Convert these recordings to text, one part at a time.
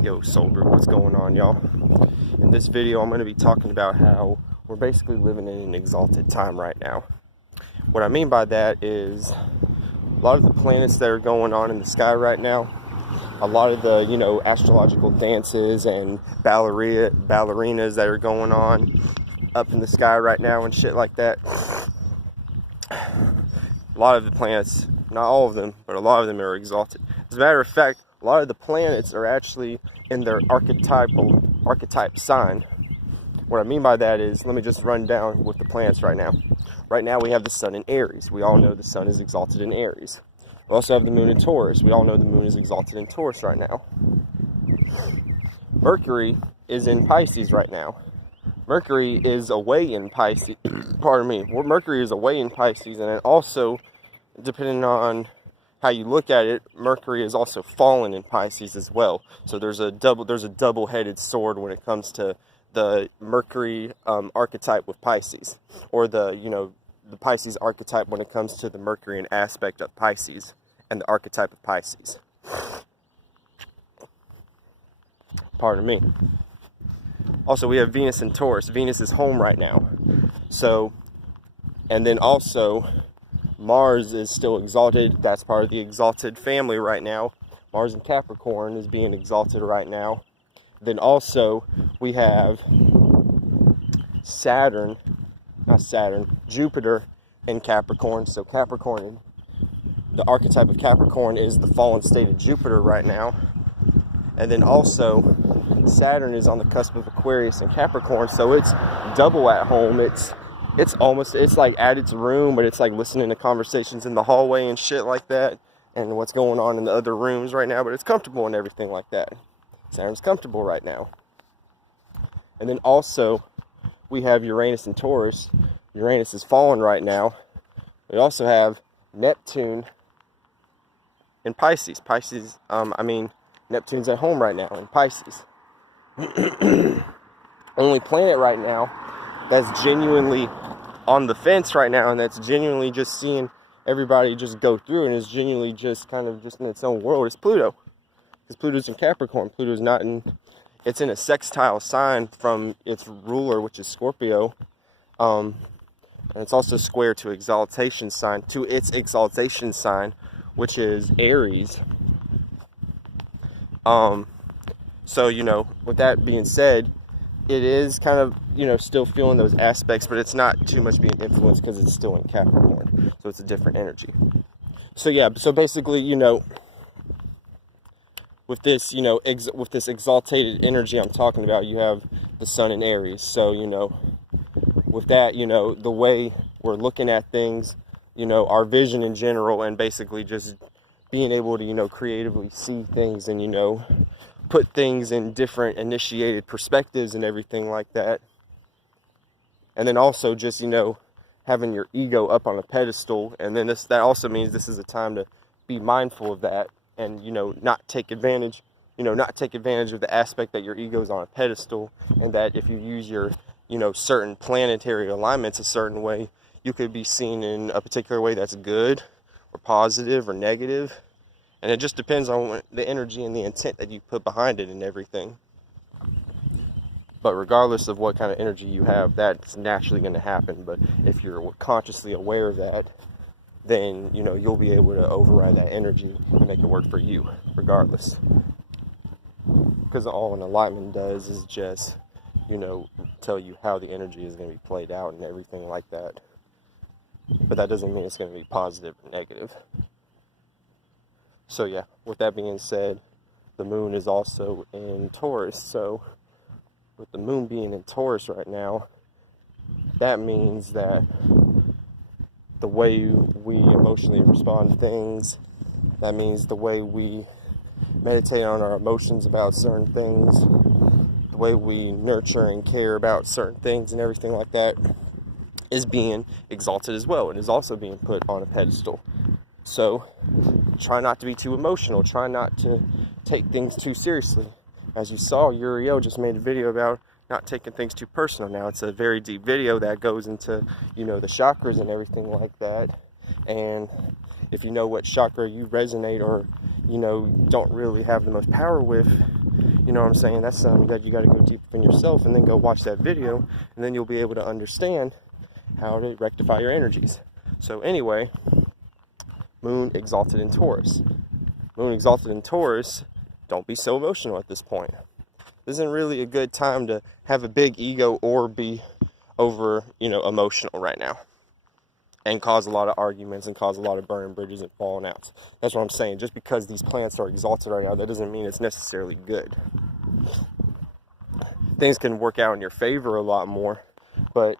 Yo, Soul Group, what's going on, y'all? In this video, I'm going to be talking about how we're basically living in an exalted time right now. What I mean by that is a lot of the planets that are going on in the sky right now, a lot of the, astrological dances and ballerinas that are going on up in the sky right now and shit like that. A lot of the planets, not all of them, but a lot of them are exalted. As a matter of fact, a lot of the planets are actually in their archetype sign. What I mean by that is, let me just run down with the planets right now. Right now we have the sun in Aries. We all know the sun is exalted in Aries. We also have the moon in Taurus. We all know the moon is exalted in Taurus right now. Mercury is in Pisces right now. Mercury is away in Pisces. Pardon me. Mercury is away in Pisces, and then also, depending on how you look at it, Mercury is also fallen in Pisces as well. So there's a double-headed sword when it comes to the Mercury archetype with Pisces, or the Pisces archetype when it comes to the Mercury aspect of Pisces and the archetype of Pisces. Pardon me. Also, we have Venus in Taurus. Venus is home right now. So, and then also, Mars is still exalted. That's part of the exalted family right now. Mars in Capricorn is being exalted right now. Then also, we have Jupiter in Capricorn. So Capricorn, the archetype of Capricorn is the fallen state of Jupiter right now. And then also, Saturn is on the cusp of Aquarius and Capricorn, so it's double at home. It's like at its room, but it's like listening to conversations in the hallway and shit like that, and what's going on in the other rooms right now, but it's comfortable and everything like that. Saturn's comfortable right now. And then also, we have Uranus and Taurus. Uranus is fallen right now. We also have Neptune in Pisces. Neptune's at home right now in Pisces. Only planet right now that's genuinely on the fence right now, and that's genuinely just seeing everybody just go through and is genuinely just kind of just in its own world is Pluto. Because Pluto's in Capricorn. Pluto's not it's in a sextile sign from its ruler, which is Scorpio. And it's also square to its exaltation sign, which is Aries. So, with that being said, it is kind of, still feeling those aspects, but it's not too much being influenced because it's still in Capricorn. So it's a different energy. So yeah, so basically, with this, with this exalted energy I'm talking about, you have the sun in Aries. So, with that, the way we're looking at things, our vision in general, and basically just being able to, creatively see things and, put things in different initiated perspectives and everything like that. And then also just, having your ego up on a pedestal. And then that also means this is a time to be mindful of that and, not take advantage of the aspect that your ego is on a pedestal, and that if you use your, certain planetary alignments a certain way, you could be seen in a particular way that's good or positive or negative. And it just depends on the energy and the intent that you put behind it and everything. But regardless of what kind of energy you have, that's naturally going to happen. But if you're consciously aware of that, then, you'll be able to override that energy and make it work for you, regardless. Because all an alignment does is just, tell you how the energy is going to be played out and everything like that. But that doesn't mean it's going to be positive or negative. So yeah, with that being said, the moon is also in Taurus. So with the moon being in Taurus right now, that means that the way we emotionally respond to things, that means the way we meditate on our emotions about certain things, the way we nurture and care about certain things and everything like that is being exalted as well. It is also being put on a pedestal. So try not to be too emotional. Try not to take things too seriously. As you saw, Uriel just made a video about not taking things too personal. Now, it's a very deep video that goes into, the chakras and everything like that. And if you know what chakra you resonate or, don't really have the most power with, You know what I'm saying? That's something that you got to go deep in yourself and then go watch that video, and then you'll be able to understand how to rectify your energies. So anyway, Moon exalted in Taurus. Moon exalted in Taurus, don't be so emotional at this point. This isn't really a good time to have a big ego or be over, emotional right now, and cause a lot of arguments and cause a lot of burning bridges and falling outs. That's what I'm saying. Just because these planets are exalted right now, that doesn't mean it's necessarily good. Things can work out in your favor a lot more, but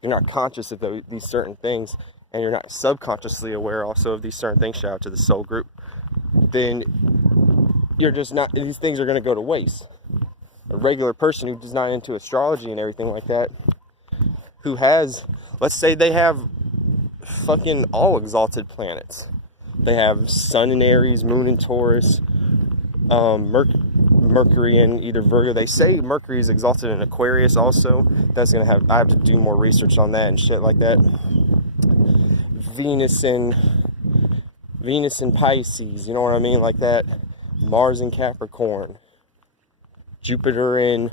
you're not conscious of these certain things, and you're not subconsciously aware also of these certain things. Shout out to the soul group. Then you're just not, these things are going to go to waste. A regular person who's not into astrology and everything like that, who has, let's say they have fucking all exalted planets. They have Sun in Aries, Moon in Taurus, Mercury in either Virgo. They say Mercury is exalted in Aquarius also. That's gonna have, I have to do more research on that and shit like that. Venus in Pisces, you know what I mean, like that. Mars in Capricorn, Jupiter in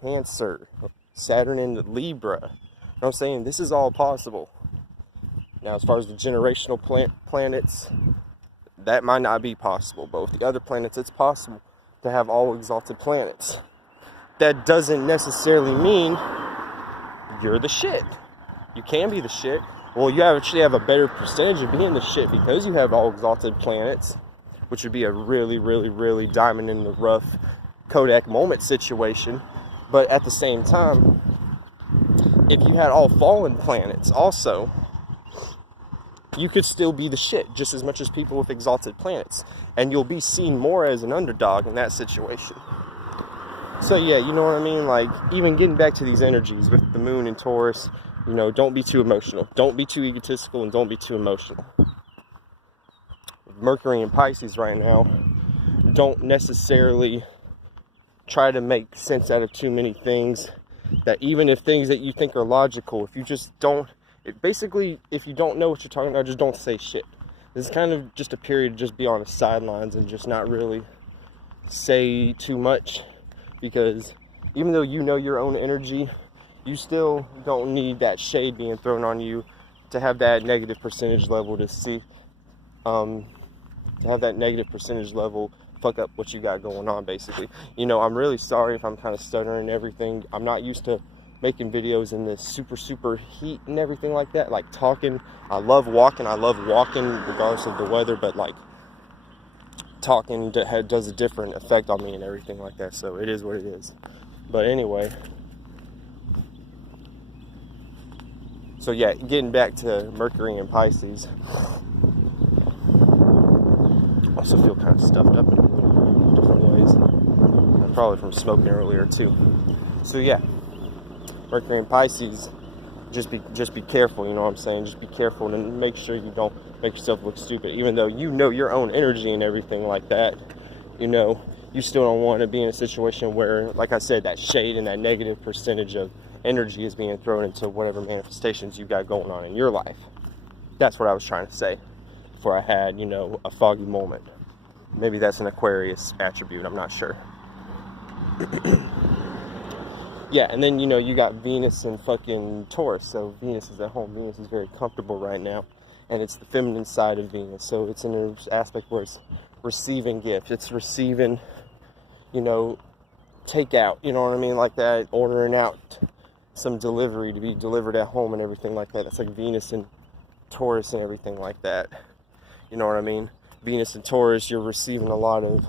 Cancer, Saturn in Libra. You know what I'm saying? This is all possible. Now, as far as the generational planets, that might not be possible. But with the other planets, it's possible to have all exalted planets. That doesn't necessarily mean you're the shit. You can be the shit. Well, you actually have a better percentage of being the shit because you have all exalted planets, which would be a really, really, really diamond in the rough Kodak moment situation. But at the same time, if you had all fallen planets also, you could still be the shit just as much as people with exalted planets. And you'll be seen more as an underdog in that situation. So yeah, you know what I mean? Like, even getting back to these energies with the moon in Taurus, don't be too emotional. Don't be too egotistical, and don't be too emotional. Mercury in Pisces right now, don't necessarily try to make sense out of too many things. That even if things that you think are logical, if you just don't, basically, if you don't know what you're talking about, just don't say shit. This is kind of just a period to just be on the sidelines and just not really say too much, because even though you know your own energy, you still don't need that shade being thrown on you to have that negative percentage level fuck up what you got going on, basically. I'm really sorry if I'm kind of stuttering and everything. I'm not used to making videos in this super heat and everything like that. Like, talking, I love walking regardless of the weather, but like talking does a different effect on me and everything like that. So it is what it is. But anyway, so yeah, getting back to Mercury and Pisces, I also feel kind of stuffed up in different ways. And probably from smoking earlier too. So yeah, Mercury and Pisces, just be careful, you know what I'm saying? Just be careful and make sure you don't make yourself look stupid. Even though you know your own energy and everything like that, you still don't want to be in a situation where, like I said, that shade and that negative percentage of energy is being thrown into whatever manifestations you got going on in your life. That's what I was trying to say before I had, a foggy moment. Maybe that's an Aquarius attribute, I'm not sure. Yeah, and then, you got Venus and fucking Taurus. So Venus is at home. Venus is very comfortable right now. And it's the feminine side of Venus. So it's in an aspect where it's receiving gifts. It's receiving, takeout. You know what I mean? Like that, ordering out some delivery to be delivered at home and everything like that. That's like Venus and Taurus and everything like that. You know what I mean? Venus and Taurus, you're receiving a lot of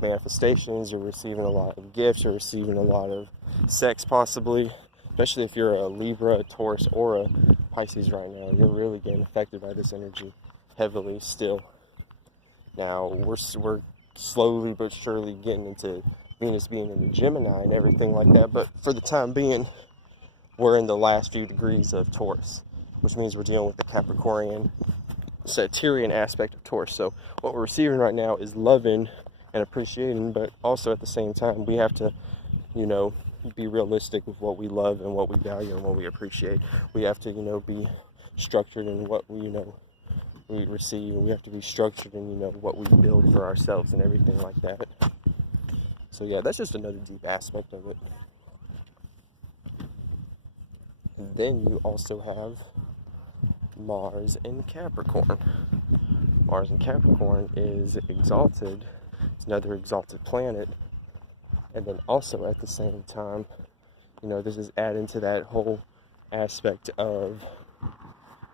manifestations. You're receiving a lot of gifts. You're receiving a lot of sex, possibly, especially if you're a Libra, a Taurus, or a Pisces right now. You're really getting affected by this energy heavily still. Now we're slowly but surely getting into Venus being in the Gemini and everything like that, but for the time being, we're in the last few degrees of Taurus, which means we're dealing with the Capricornian, Saturnian aspect of Taurus. So what we're receiving right now is loving and appreciating, but also at the same time we have to, be realistic with what we love and what we value and what we appreciate. We have to, be structured in what we receive, and we have to be structured in, what we build for ourselves and everything like that. So yeah, that's just another deep aspect of it. And then you also have Mars in Capricorn. Mars in Capricorn is exalted. It's another exalted planet. And then also at the same time, this is adding to that whole aspect of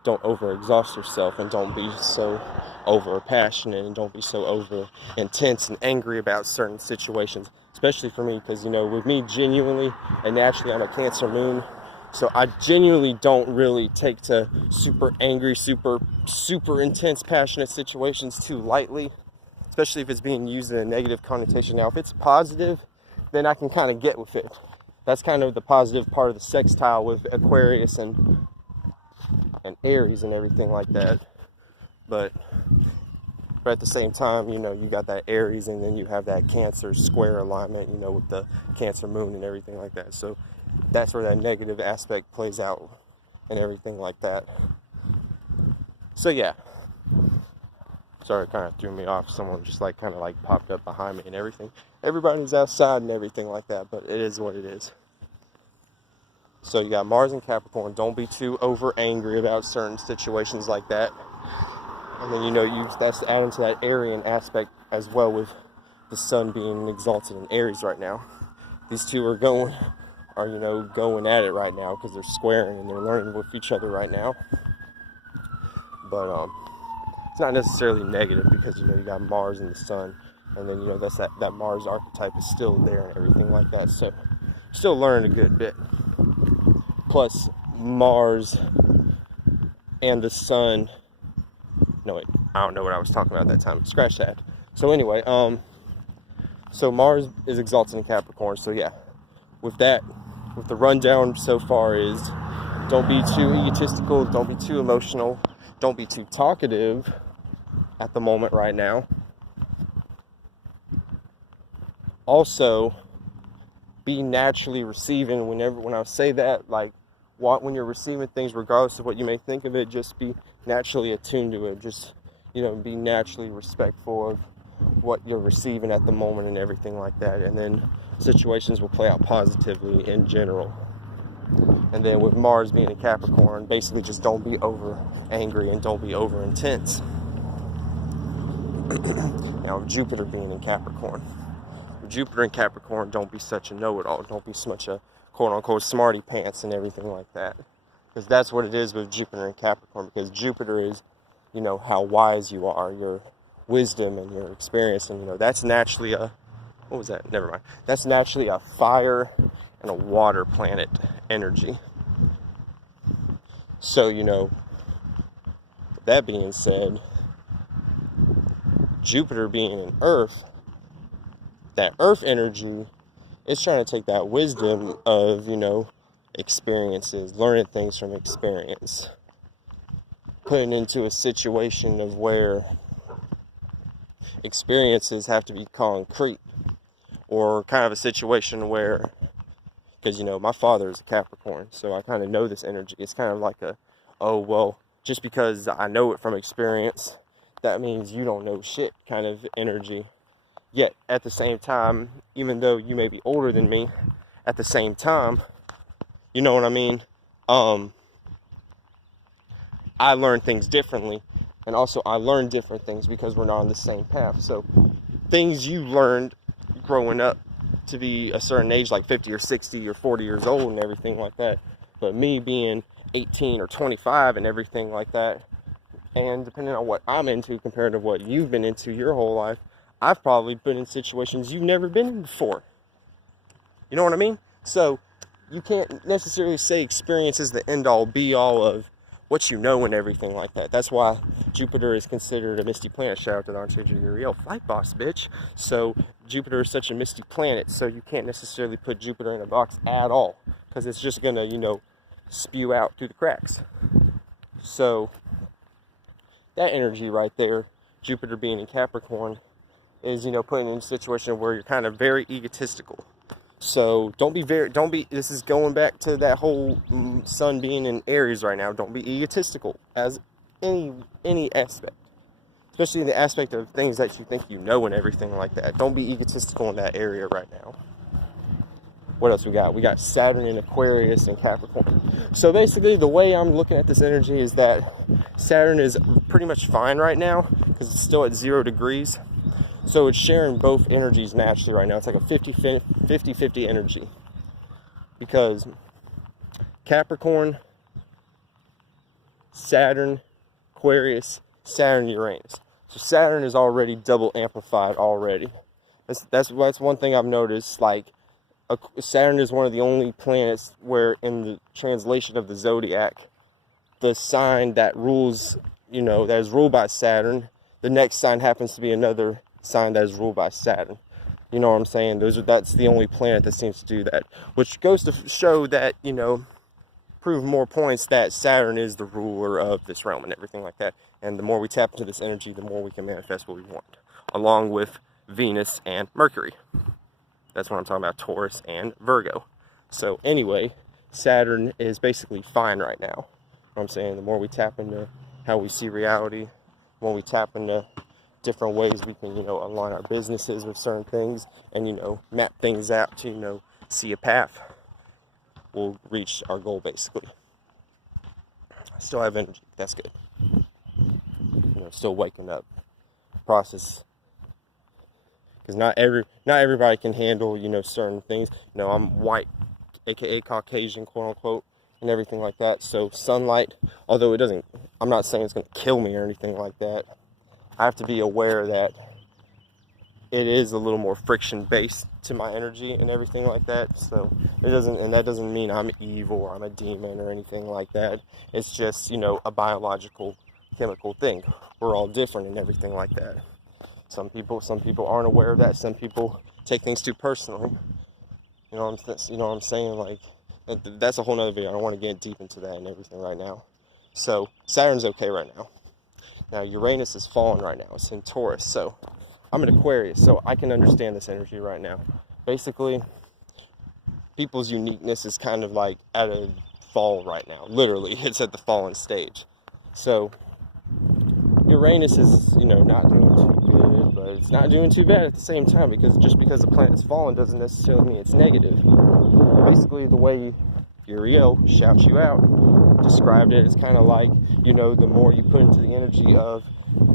don't overexhaust yourself and don't be so over passionate and don't be so over intense and angry about certain situations. Especially for me, because with me genuinely and naturally I'm a Cancer moon, so I genuinely don't really take to super angry, super intense, passionate situations too lightly, especially if it's being used in a negative connotation. Now, if it's positive, then I can kind of get with it. That's kind of the positive part of the sextile with Aquarius and Aries and everything like that. But at the same time, you got that Aries and then you have that Cancer square alignment, with the Cancer moon and everything like that. So that's where that negative aspect plays out and everything like that. So yeah. Sorry, it kind of threw me off. Someone just kind of popped up behind me and everything. Everybody's outside and everything like that, but it is what it is. So you got Mars and Capricorn. Don't be too over angry about certain situations like that. And then, that's adding to that Aryan aspect as well, with the sun being exalted in Aries right now. These two are going at it right now because they're squaring and they're learning with each other right now. But it's not necessarily negative because you got Mars and the sun, and then that's that Mars archetype is still there and everything like that. So still learning a good bit. Plus Mars and the sun. No, wait, I don't know what I was talking about at that time. Scratch that. So anyway, so Mars is exalted in Capricorn. So yeah, with the rundown so far is don't be too egotistical, don't be too emotional, don't be too talkative at the moment right now. Also, be naturally receiving when I say that, when you're receiving things, regardless of what you may think of it, just be naturally attuned to it. Just, be naturally respectful of what you're receiving at the moment and everything like that. And then situations will play out positively in general. And then with Mars being in Capricorn, basically just don't be over angry and don't be over intense. Now, Jupiter being in Capricorn. With Jupiter in Capricorn, don't be such a know-it-all. Don't be so much a quote-unquote smarty pants and everything like that. Because that's what it is with Jupiter in Capricorn. Because Jupiter is, how wise you are, your wisdom and your experience. And, that's naturally what was that? Never mind. That's naturally a fire and a water planet energy. So, that being said, Jupiter being in Earth, that Earth energy is trying to take that wisdom of, experiences, learning things from experience, putting into a situation of where experiences have to be concrete, or kind of a situation where, because, my father is a Capricorn, so I kind of know this energy. It's kind of like just because I know it from experience, that means you don't know shit kind of energy. Yet, at the same time, even though you may be older than me, at the same time, you know what I mean? I learn things differently. And also, I learn different things because we're not on the same path. So, things you learned growing up to be a certain age, like 50 or 60 or 40 years old and everything like that. But me being 18 or 25 and everything like that, and depending on what I'm into compared to what you've been into your whole life, I've probably been in situations you've never been in before. You know what I mean? So you can't necessarily say experience is the end-all, be-all of what you know and everything like that. That's why Jupiter is considered a misty planet. Shout out to Dante Uriel, flight boss, bitch. So Jupiter is such a misty planet, so you can't necessarily put Jupiter in a box at all, because it's just going to, spew out through the cracks. So that energy right there, Jupiter being in Capricorn, is, putting in a situation where you're kind of very egotistical. So this is going back to that whole sun being in Aries right now. Don't be egotistical as any aspect. especially in the aspect of things that you think you know and everything like that. Don't be egotistical in that area right now. What else we got? We got Saturn in Aquarius and Capricorn. So basically, the way I'm looking at this energy is that Saturn is pretty much fine right now because it's still at 0 degrees. So it's sharing both energies naturally right now. It's like a 50-50 energy. Because Capricorn, Saturn, Aquarius, Saturn, Uranus. So Saturn is already double amplified already. That's one thing I've noticed. Like, Saturn is one of the only planets where in the translation of the zodiac, the sign that rules, that is ruled by Saturn, the next sign happens to be another sign that is ruled by Saturn. You know what I'm saying? That's the only planet that seems to do that, which goes to show that, prove more points that Saturn is the ruler of this realm and everything like that. And the more we tap into this energy, the more we can manifest what we want, along with Venus and Mercury. That's what I'm talking about, Taurus and Virgo. So anyway, Saturn is basically fine right now. You know what I'm saying? The more we tap into how we see reality, the more we tap into different ways we can, align our businesses with certain things and, map things out to, see a path, we'll reach our goal basically. I still have energy. That's good. Still waking up. Process. Because not everybody can handle, certain things. I'm white, aka Caucasian, quote unquote, and everything like that. So sunlight, although I'm not saying it's going to kill me or anything like that. I have to be aware that it is a little more friction based to my energy and everything like that. So that doesn't mean I'm evil or I'm a demon or anything like that. It's just, a biological, chemical thing. We're all different and everything like that. Some people aren't aware of that. Some people take things too personally. You know what I'm saying? Like, that's a whole nother video. I don't want to get deep into that and everything right now. So Saturn's okay right now. Now Uranus is falling right now. It's in Taurus. So I'm in Aquarius, so I can understand this energy right now. Basically, people's uniqueness is kind of like at a fall right now. Literally, it's at the fallen stage. So Uranus is, not doing too good, but it's not doing too bad at the same time, because just because the planet's fallen doesn't necessarily mean it's negative. Basically, the way Uriel shouts you out described it, it's kind of like, the more you put into the energy of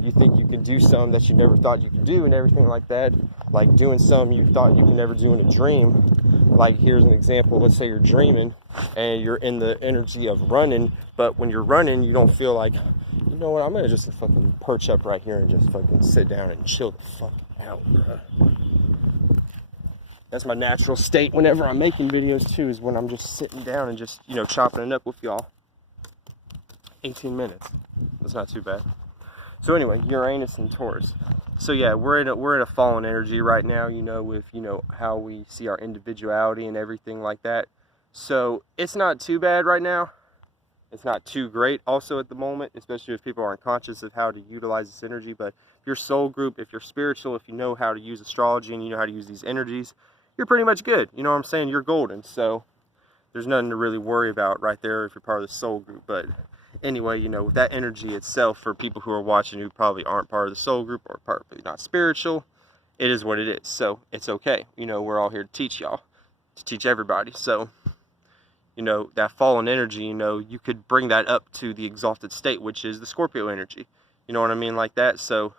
you think you can do something that you never thought you could do and everything like that, like doing something you thought you could never do in a dream. Like, here's an example. Let's say you're dreaming and you're in the energy of running, but when you're running, you don't feel like, you know what, I'm gonna just fucking perch up right here and just fucking sit down and chill the fuck out, bro. That's my natural state whenever I'm making videos too, is when I'm just sitting down and just, chopping it up with y'all. 18 minutes. That's not too bad. So anyway, Uranus and Taurus. So yeah, we're in a fallen energy right now, with, how we see our individuality and everything like that. So it's not too bad right now. It's not too great also at the moment, especially if people aren't conscious of how to utilize this energy. But if you're soul group, if you're spiritual, if you know how to use astrology and you know how to use these energies, you're pretty much good. You know what I'm saying? You're golden. So there's nothing to really worry about right there if you're part of the soul group. But anyway, with that energy itself, for people who are watching who probably aren't part of the soul group or probably not spiritual, it is what it is. So it's okay. We're all here to teach y'all, to teach everybody. So, that fallen energy, you could bring that up to the exalted state, which is the Scorpio energy. You know what I mean? Like that. So,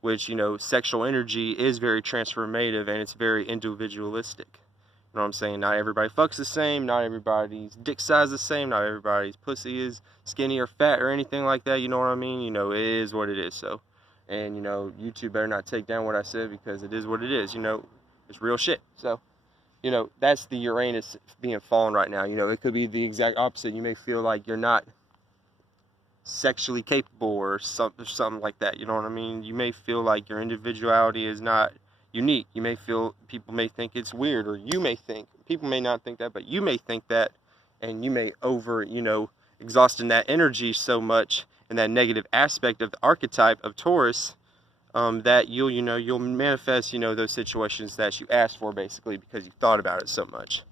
which, sexual energy is very transformative and it's very individualistic. You know what I'm saying? Not everybody fucks the same. Not everybody's dick size the same. Not everybody's pussy is skinny or fat or anything like that. You know what I mean? It is what it is. So, and, YouTube better not take down what I said, because it is what it is. It's real shit. So, that's the Uranus being fallen right now. It could be the exact opposite. You may feel like you're not sexually capable or something like that. You know what I mean? You may feel like your individuality is not unique. You may feel, people may think it's weird, or you may think, people may not think that, but you may think that, and you may exhaust in that energy so much, and that negative aspect of the archetype of Taurus, that you'll manifest, those situations that you asked for, basically, because you thought about it so much.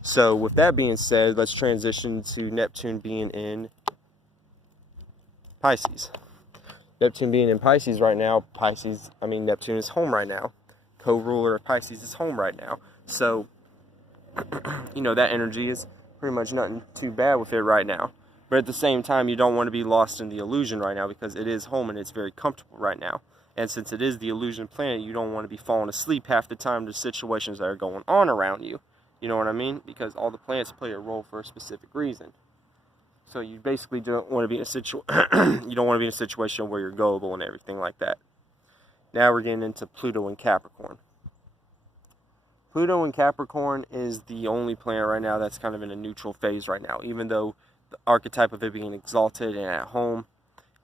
So with that being said, let's transition to Neptune being in Pisces. Neptune being in Pisces right now, Neptune is home right now. Co-ruler of Pisces is home right now. So, that energy is pretty much nothing too bad with it right now. But at the same time, you don't want to be lost in the illusion right now, because it is home and it's very comfortable right now. And since it is the illusion planet, you don't want to be falling asleep half the time to situations that are going on around you. You know what I mean? Because all the planets play a role for a specific reason. So you basically don't want to be in a you don't want to be in a situation where you're gullible and everything like that. Now we're getting into Pluto and Capricorn. Pluto in Capricorn is the only planet right now that's kind of in a neutral phase right now, even though the archetype of it being exalted and at home,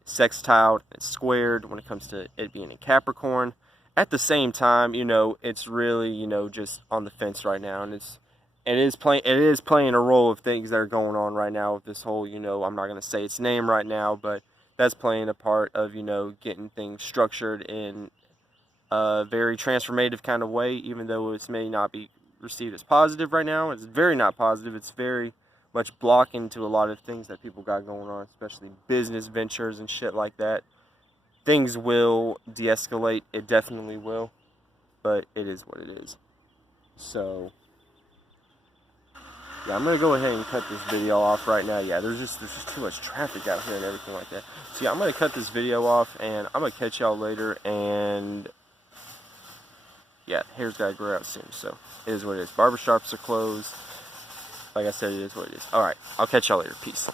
sextiled, it's squared when it comes to it being in Capricorn. At the same time, it's really, just on the fence right now, and it is playing a role of things that are going on right now with this whole, I'm not going to say its name right now, but that's playing a part of, getting things structured in a very transformative kind of way, even though it may not be received as positive right now. It's very not positive. It's very much blocking to a lot of things that people got going on, especially business ventures and shit like that. Things will de-escalate. It definitely will, but it is what it is. So yeah, I'm gonna go ahead and cut this video off right now. Yeah, there's just too much traffic out here and everything like that. So yeah, I'm gonna cut this video off, and I'm gonna catch y'all later. And yeah, hair's gotta grow out soon, so it is what it is. Barbershops are closed. Like I said, it is what it is. Alright, I'll catch y'all later. Peace.